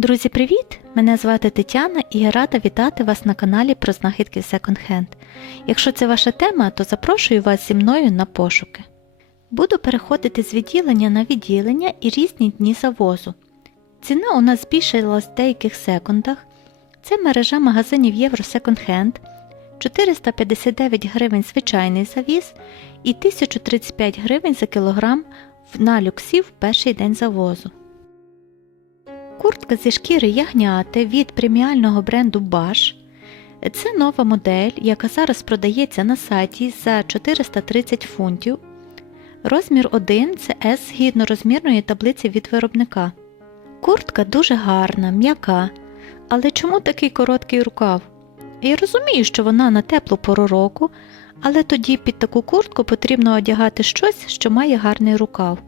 Друзі, привіт! Мене звати Тетяна і я рада вітати вас на каналі про знахідки Second Hand. Якщо це ваша тема, то запрошую вас зі мною на пошуки. Буду переходити з відділення на відділення і різні дні завозу. Ціна у нас збільшилась в деяких секундах. Це мережа магазинів Євро Second Hand, 459 гривень звичайний завіз і 1035 гривень за кілограм на люксі в перший день завозу. Куртка зі шкіри ягняти від преміального бренду Bosch. Це нова модель, яка зараз продається на сайті за 430 фунтів. Розмір 1 це S згідно розмірної таблиці від виробника. Куртка дуже гарна, м'яка. Але чому такий короткий рукав? Я розумію, що вона на теплу пору року, але тоді під таку куртку потрібно одягати щось, що має гарний рукав.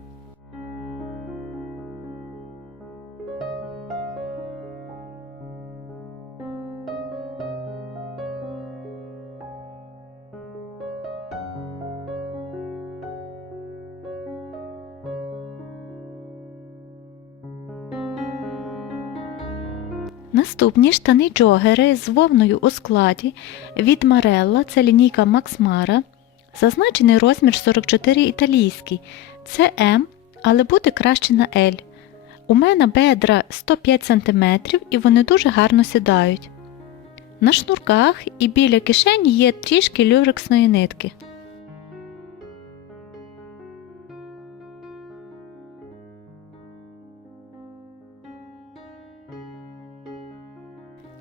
Наступні штани джогери з вовною у складі від Марелла, це лінійка Mara. Зазначений розмір 44 італійський. Це М, але буде краще на L. У мене бедра 105 см і вони дуже гарно сідають. На шнурках і біля кишені є трішки люрексної нитки.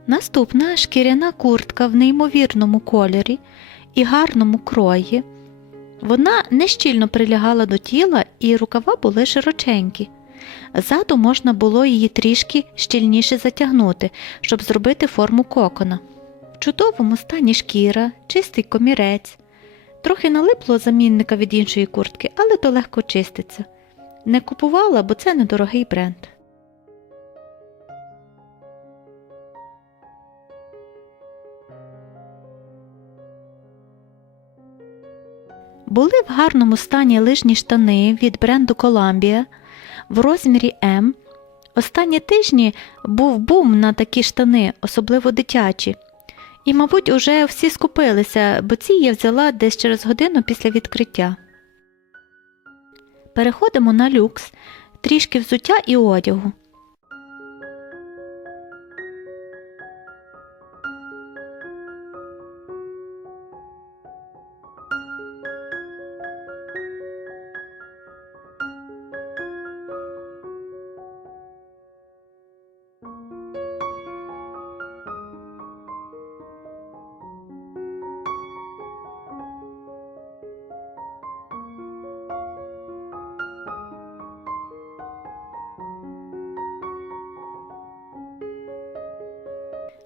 Наступна шкіряна куртка в неймовірному кольорі і гарному крої. Вона не щільно прилягала до тіла і рукава були широченькі. Ззаду можна було її трішки щільніше затягнути, щоб зробити форму кокона. В чудовому стані шкіра, чистий комірець. Трохи налипло замінника від іншої куртки, але то легко чиститься. Не купувала, бо це недорогий бренд. Були в гарному стані лижні штани від бренду Columbia в розмірі М. Останні тижні був бум на такі штани, особливо дитячі. І, мабуть, уже всі скупилися, бо ці я взяла десь через годину після відкриття. Переходимо на люкс, трішки взуття і одягу.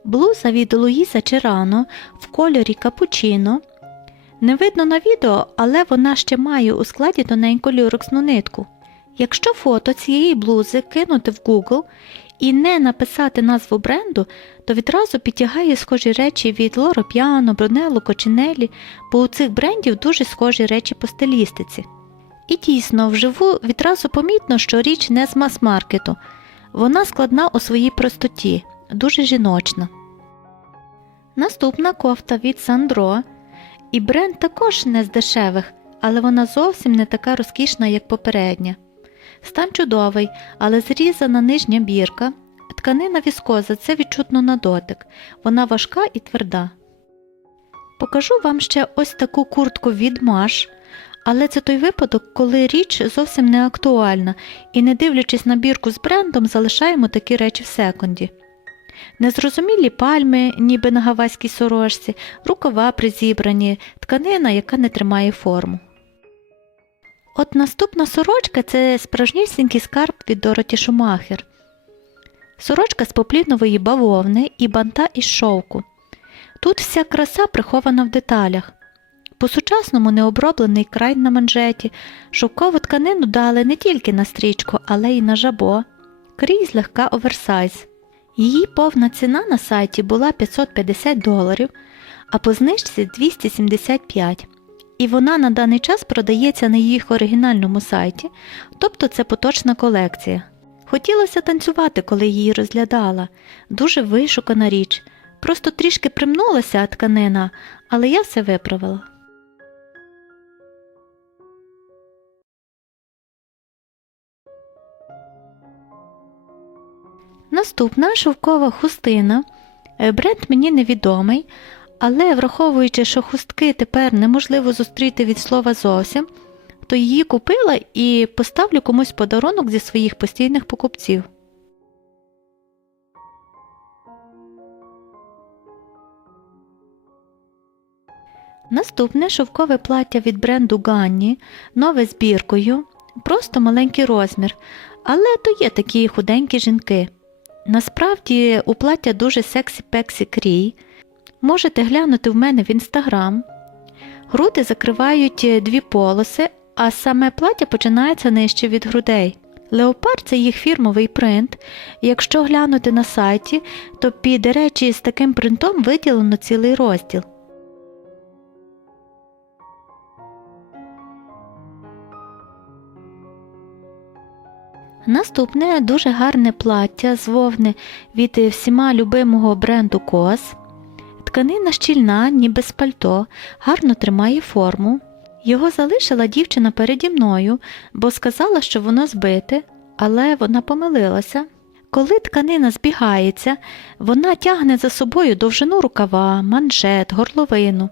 Блуза від Луїса Черано в кольорі капучино. Не видно на відео, але вона ще має у складі тоненьку люрексну нитку. Якщо фото цієї блузи кинути в Google і не написати назву бренду, то відразу підтягає схожі речі від Лоро Піано, Брунелло, Кочинелі, бо у цих брендів дуже схожі речі по стилістиці. І дійсно, вживу відразу помітно, що річ не з мас-маркету. Вона складна у своїй простоті, дуже жіночна. Наступна кофта від Сандро. І бренд також не з дешевих, але вона зовсім не така розкішна, як попередня. Стан чудовий, але зрізана нижня бірка. Тканина віскоза це відчутно на дотик. Вона важка і тверда. Покажу вам ще ось таку куртку від Маш, але це той випадок, коли річ зовсім не актуальна, і, не дивлячись на бірку з брендом, залишаємо такі речі в секунді. Незрозумілі пальми, ніби на гавайській сорочці, рукава призібрані, тканина, яка не тримає форму. От наступна сорочка це справжнісінький скарб від Дороті Шумахер. Сорочка з поплінової бавовни і банта із шовку. Тут вся краса прихована в деталях. По-сучасному необроблений край на манжеті, шовкову тканину дали не тільки на стрічку, але й на жабо, крій злегка оверсайз. Її повна ціна на сайті була 550 доларів, а по знижці 275, і вона на даний час продається на їх оригінальному сайті, тобто це поточна колекція. Хотілося танцювати, коли її розглядала. Дуже вишукана річ. Просто трішки примнулася тканина, але я все виправила. Наступна шовкова хустина. Е, Бренд мені невідомий, але враховуючи, що хустки тепер неможливо зустріти від слова зовсім, то її купила і поставлю комусь подарунок зі своїх постійних покупців. Наступне шовкове плаття від бренду Ганні, нове збіркою, просто маленький розмір, але то є такі худенькі жінки. Насправді у плаття дуже сексі-пексі крій. Можете глянути в мене в інстаграм. Груди закривають е, дві полоси, а саме плаття починається нижче від грудей. Леопард це їх фірмовий принт. Якщо глянути на сайті, то під речі з таким принтом виділено цілий розділ. Наступне дуже гарне плаття з вовни від всіма любимого бренду Кос. Тканина щільна, ніби з пальто, гарно тримає форму. Його залишила дівчина переді мною, бо сказала, що воно збите, але вона помилилася. Коли тканина збігається, вона тягне за собою довжину рукава, манжет, горловину.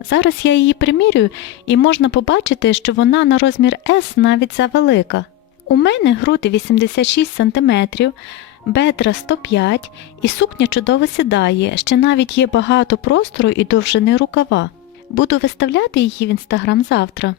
Зараз я її примірюю і можна побачити, що вона на розмір S навіть завелика. У мене груди 86 см, бедра 105 і сукня чудово сідає, ще навіть є багато простору і довжини рукава. Буду виставляти її в інстаграм завтра.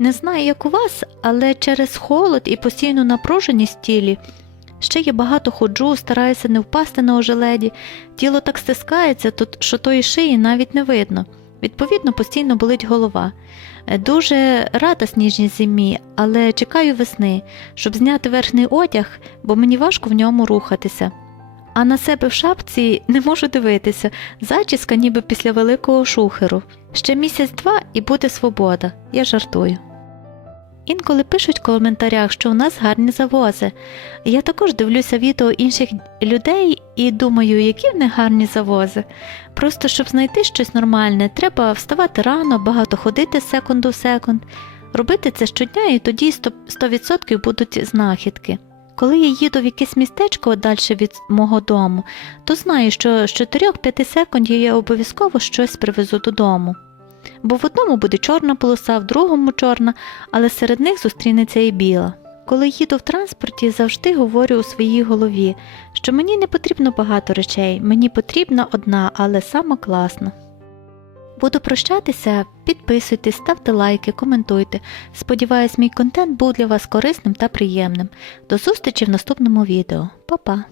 Не знаю, як у вас, але через холод і постійну напруженість тілі ще я багато ходжу, стараюся не впасти на ожеледі, тіло так стискається, що тої шиї навіть не видно. Відповідно, постійно болить голова. Е, Дуже рада сніжній зимі, але чекаю весни, щоб зняти верхній одяг, бо мені важко в ньому рухатися. А на себе в шапці не можу дивитися, зачіска ніби після великого шухеру. Ще місяць-два і буде свобода. Я жартую. Інколи пишуть в коментарях, що у нас гарні завози. Я також дивлюся відео інших людей і думаю, які в них гарні завози. Просто щоб знайти щось нормальне, треба вставати рано, багато ходити з секунду в секунд, робити це щодня, і тоді 100%, 100% будуть знахідки. Коли я їду в якесь містечко далі від мого дому, то знаю, що з 4-5 секунд я обов'язково щось привезу додому. Бо в одному буде чорна полоса, в другому чорна, але серед них зустрінеться і біла. Коли їду в транспорті, завжди говорю у своїй голові, що мені не потрібно багато речей, мені потрібна одна, але сама класна. Буду прощатися, підписуйтесь, ставте лайки, коментуйте. Сподіваюсь, мій контент був для вас корисним та приємним. До зустрічі в наступному відео. Па-па!